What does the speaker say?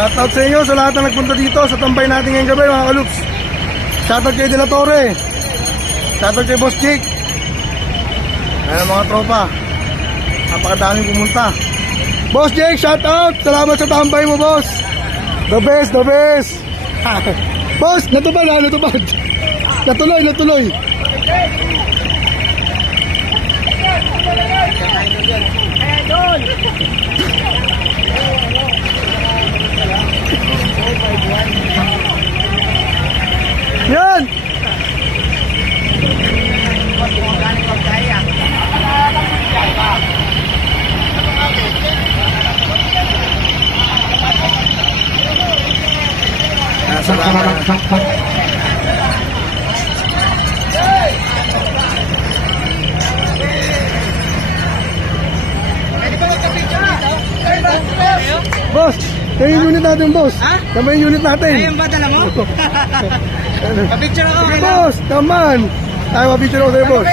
Shoutout sa inyo sa lahat na nagpunta dito sa tambay natin ngayong gabi mga kalups. Shoutout kay De La Torre. Shoutout kay Boss Jake. Ayan mga tropa, napakadaming pumunta. Boss Jake, shoutout. Salamat sa tambay mo, boss. The best, the best. Boss, natupad ha, natupad. Natuloy, natuloy. Yan. Boss, kayo yung unit natin, boss. Ha? Tama yung unit natin. Ayun ba, dala mo? Pa-picture ako. Sige, boss, come on. Tayo, pa-picture ako sa'yo, boss.